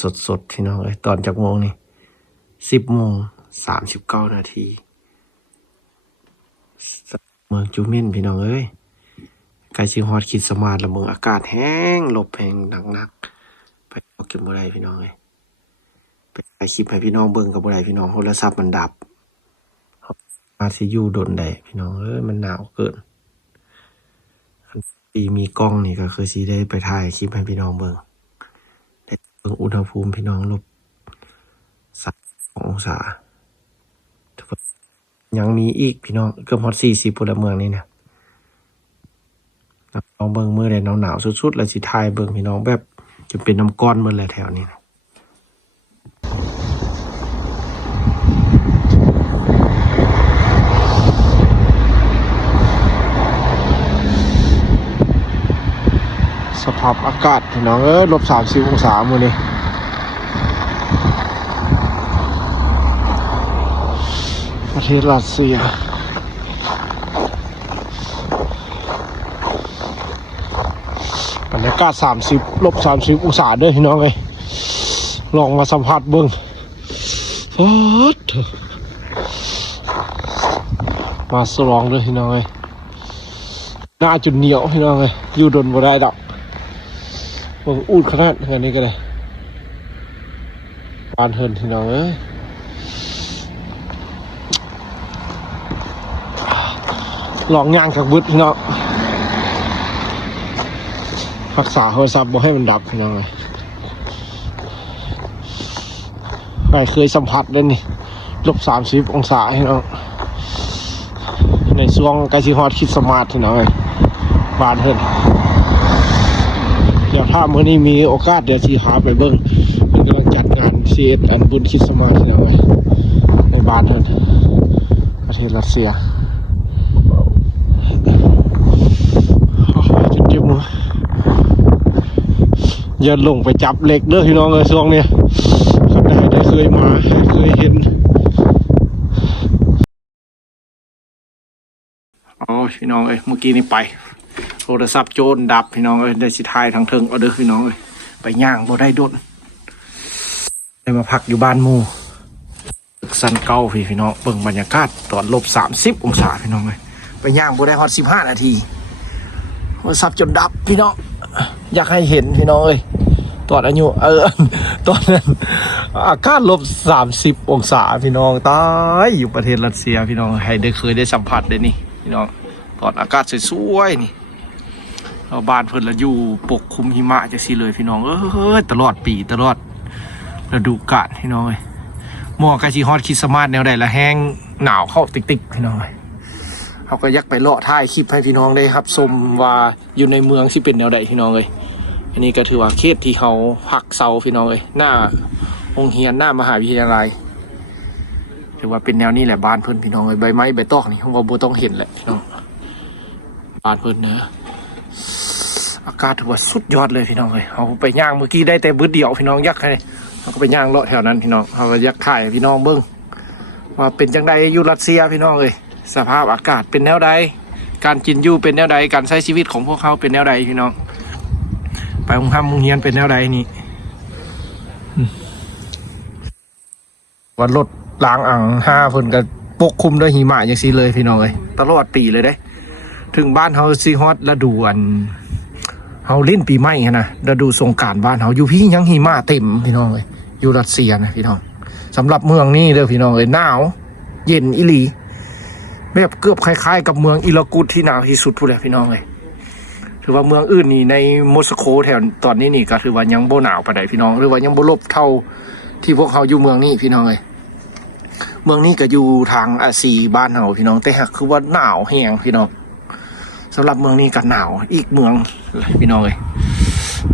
สดพี่น้องตอนจากโมงนี่10:39 นาทีเมืองจูมินพี่น้องใกล้ชิงฮอดคิดสมาร์ทแล้วเมืองอากาศแห้งลบแห้งหนักไปออกเก็บบ่ได้พี่น้องไปถ่ายคลิปให้พี่น้องเบิ่งกับบ่ได้พี่น้องโทรศัพท์มันดับอาซียูโดนได้พี่น้องมันหนาวเกินปีมีกล้องนี่ก็คือสิได้ไปถ่ายคลิปให้พี่น้องเบิ่งได้เบิ่งอุณหภูมิพี่น้อง-2 องศายังมีอีกพี่น้องเกือบฮอด40พุ่นละเมืองนี่นะลองเบิ่งมื้อใดหนาวๆสุดๆแล้วสิถ่ายเบิ่งพี่น้องแบบจะเป็นน้ำก้อนหมดเลยแถวนี้นะสภาพอากาศพี่น้อง-30 องศามื้อนี้ประเทศรัสเซียบรรยากาศ-30 องศาเด้อพี่น้องลองมาสัมผัสเบิ่งมาสลองเด้อพี่น้องหน้าจุดเหนียวพี่น้องอยู่ดนบ่ได้ดอกเบิ่งอูดขนาดนี้ก็ได้ปานเฮินพี่น้องลองย่างกับบึดพี่น้องรักษาโทรศัพท์บ่ให้มันดับพี่น้องใครเคยสัมผัสได้นี่-30 องศาพี่น้องในช่วงใกล้สิฮอดคริสต์มาสพี่น้องบ้านเพิ่นเดี๋ยวถ้ามื้อนี้มีโอกาสเดี๋ยวสิหาไปเบิ่งเพิ่นกำลังจัดงานCSSอันบุญคริสต์มาสพี่น้องในบ้านเพิ่นประเทศรัสเซียจุดเจ็บมืออย่าลงไปจับเหล็กเด้อพี่น้องช่วงนี้คันได้เคยมาเคยเห็นพี่น้องเมื่อกี้นี่ไปโทรศัพท์โจรดับพี่น้องได้สิทายทางเทิงเอาเด้อพี่น้องไปย่างบ่ได้โดนได้มาพักอยู่บ้านหมู่สันเก้าพี่น้องเบิ่งบรรยากาศตอน-30 องศาพี่น้องไปย่างบ่ได้ฮอด15 นาทีโทรศัพท์จนดับพี่น้องอยากให้เห็นพี่น้องตอนอายุตอนนั้นอากาศ-30 องศาพี่น้องตายอยู่ประเทศรัสเซียพี่น้องให้ได้เคยได้สัมผัสได้นี่พี่น้องตอนอากาศสวยๆนี่เราบ้านเพิ่นละอยู่ปกคลุมหิมะจังซี่เลยพี่น้องตลอดปีตลอดฤดูกาลพี่น้องหม้อใกล้สิฮอดคริสต์มาสแนวใดละแห้งหนาวเข้าติ๊กๆพี่น้องเขาก็ยักไปเลาะถ่ายคลิปให้พี่น้องได้ครับชมว่าอยู่ในเมืองสิเป็นแนวใดพี่น้องอันนี้ก็ถือว่าเขตที่เขาพักเซาพี่น้องหน้าโรงเรียนหน้ามหาวิทยาลัยถือว่าเป็นแนวนี้แหละบ้านเพิ่นพี่น้องใบไม้ใบตอกนี่ผมว่าบ่ต้องเห็นแหละพี่น้องบ้านเพิ่นอากาศถือว่าสุดยอดเลยพี่น้องเขาไปย่างเมื่อกี้ได้แต่บึ้ดเดียวพี่น้องยักษ์เขาก็ไปย่างเลาะแถวนั้นพี่น้องเขาก็ยักษ์ถ่ายพี่น้องเบิ้งว่าเป็นจังใดอยู่รัสเซียพี่น้องสภาพอากาศเป็นแนวใดการกินอยู่เป็นแนวใดการใช้ชีวิตของพวกเขาเป็นแนวใดพี่น้องไปโรงเรียนเป็นแนวใดนี่วันรถล้างอ่าง5เพิ่นก็ปกคลุมด้วยหิมะอย่างซี่เลยพี่น้องตลอดปีเลยถึงบ้านเฮาสิฮอดฤดูเฮาเล่นปีใหม่นะฤดูสงกรานต์บ้านเฮาอยู่พี่ยังหิมะเต็มพี่น้องอยู่รัสเซียนะพี่น้องสำหรับเมืองนี้เด้อพี่น้องหนาวเย็นอีหลีแบบเกือบคล้ายๆกับเมืองอิลกุตที่หนาวที่สุดพูดเลยพี่น้องถือว่าเมืองอื่นนี่ในมอสโกแถวตอนนี้นี่ก็ถือว่ายังบ่หนาวปานใดพี่น้องหรือว่ายังบ่ลบเท่าที่พวกเขาอยู่เมืองนี้พี่น้องเมืองนี้ก็อยู่ทางอาซีบ้านเฮาพี่น้องแต่หากคือว่าหนาวแห้งพี่น้องสำหรับเมืองนี้ก็หนาวอีกเมืองพี่น้อง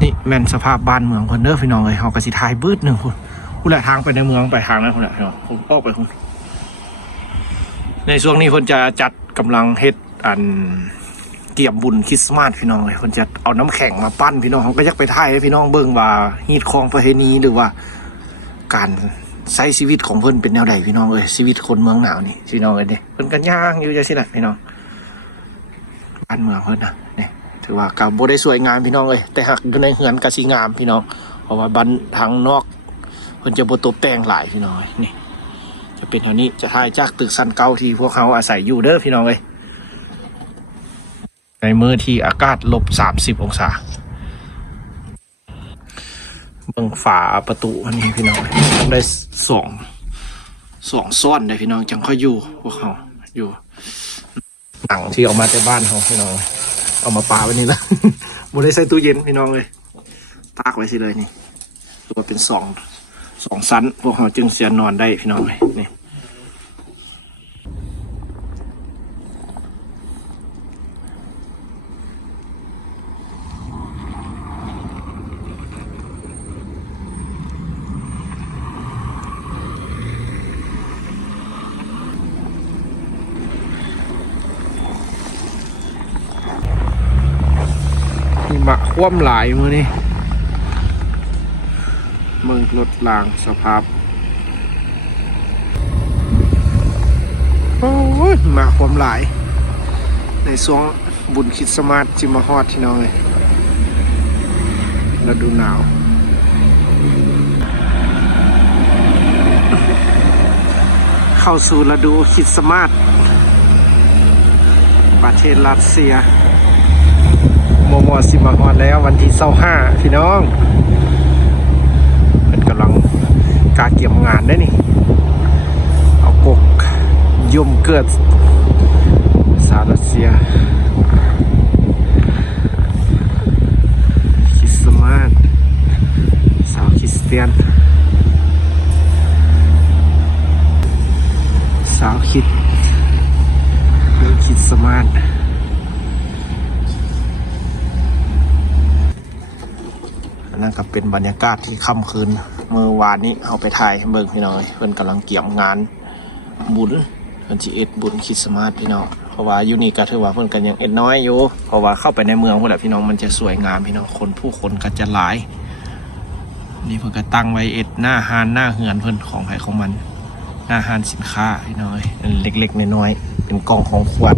นี่แม่นสภาพบ้านเมืองคนเด้อพี่น้องเฮาก็สิถ่ายบึ้ดนึงคุณแหละทางไปในเมืองไปทางนั้นคุณแหละผมออกไปคุณในช่วงนี้คนจะจัดกำลังเฮ็ดเกี่ยมบุญคริสต์มาสพี่น้องคนจะเอาน้ำแข็งมาปั้นพี่น้องเขาก็ยักไปถ่ายให้พี่น้องเบิ่งว่าฮีตของประเพณีหรือว่าการใช้ชีวิตของเพิ่นเป็นแนวใดพี่น้องชีวิตคนเมืองหนาวนี่พี่น้องเพิ่นกันย่างอยู่จังซี่น่ะพี่น้องบ้านเมืองเพิ่นนี่ถือว่าก็บ่ได้สวยงามพี่น้องแต่หากอยู่ในเฮือนก็สิงามพี่น้อง เพราะว่าบ้านทางนอกเพิ่นจะบ่ตกแต่งหลายพี่น้องนี่จะเป็นเท่านี้จะถ่ายจากตึกสันเก่าที่พวกเขาอาศัยอยู่เด้อพี่น้องในมื้อที่อากาศ-30 องศาเบิ่งฝาประตูอันนี้พี่น้องต้องได้สองซ้อนได้พี่น้องจังค่อยอยู่พวกเขาอยู่หนังที่ออกมาจากบ้านเขาพี่น้องเอามาปาไว้นี่ละ บ่ได้ใส่ตู้เย็นพี่น้องเลยตากไว้สิเลยนี่ตัวเป็นสองชั้นพวกเขาจึงเสียนอนได้พี่น้องเลยนี่มะคว่ำหลายมือนี่มึงรถรางสภาพโอ้ยมาคว่ำหลายในช่วงบุญคริสต์มาสจิมาฮอดที่น้องเลยฤดูหนาวเข้าสู่ฤดูคริสต์มาสประเทศรัสเซียโมสิมาฮอดแล้ววันที่25พี่น้องเป็นกำลังการเกี่ยมงานได้นี่เอากกยมเกิดสาวรัสเซียคริสต์มาสสาวคริสเตียนสาวคริสต์คริสต์มาสนั่นก็เป็นบรรยากาศที่ค่ำคืนเมื่อวานนี้เอาไปถ่ายเบิ่งพี่น้องเพิ่นกำลังเกี่ยมงานบุญเพิ่นสิเอ็ดบุญคริสต์มาสพี่น้องเพราะว่าอยู่นี่ก็ถือว่าเพิ่นก็ยังเอ็ดน้อยอยู่เพราะว่าเข้าไปในเมืองพุ่นแหละพี่น้องมันจะสวยงามพี่น้องผู้คนก็จะหลายนี่เพิ่นก็ตั้งไว้เอ็ดหน้าฮานหน้าเหือนเพิ่นของไผของมันหน้าฮานสินค้าพี่น้องเล็กๆน้อยๆเป็นกล่องของขวัญ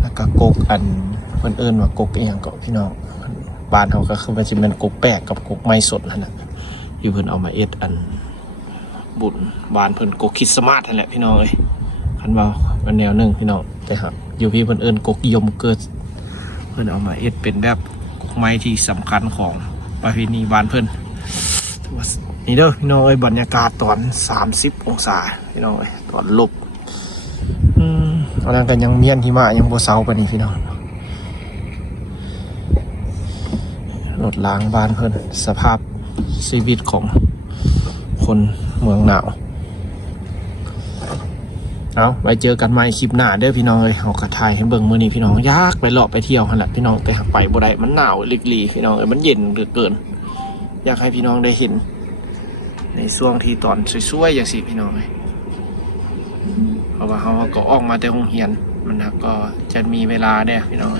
แล้วก็กกอันเพิ่นเอิ้นว่ากกอีหยังก็พี่น้องบ้านเขาก็คือว่าจะเป็นกกแปลกกับกกไม้สดนั่นแหละที่เพิ่นเอามาเอ็ดอันบุญบ้านเพิ่นกกคริสต์มาสนั่นแหละพี่น้องคันว่ามันแนวหนึ่งพี่น้องแต่ครับอยู่พี่เพิ่นเอิ้นกกยมเกิดเพิ่นเอามาเอ็ดเป็นแบบกกไม้ที่สำคัญของประเพณีบ้านเพิ่นนี่เด้อพี่น้องบรรยากาศตอน30 องศาพี่น้องตอนลบตอนนั้นกันยังเมียนหิมะยังบ่เซาปานนี้พี่น้องรถล้างบ้านเพิ่นสภาพชีวิตของคนเมืองหนาวเอาไว้เจอกันใหม่คลิปหน้าเด้อพี่น้องเอากระถ่ายให้เบิ่งมื้อนี้พี่น้องยากไปเลาะไปเที่ยวหั่นแหละพี่น้องแต่หากไปบ่ได้มันหนาวลิกลีพี่น้องมันเย็นเหลือเกินอยากให้พี่น้องได้เห็นในช่วงที่ตอนสวยๆอย่างสิพี่น้องเพราะว่าเขาก็ออกมาแต่โรงเรียนมันก็จะมีเวลาได้พี่น้อง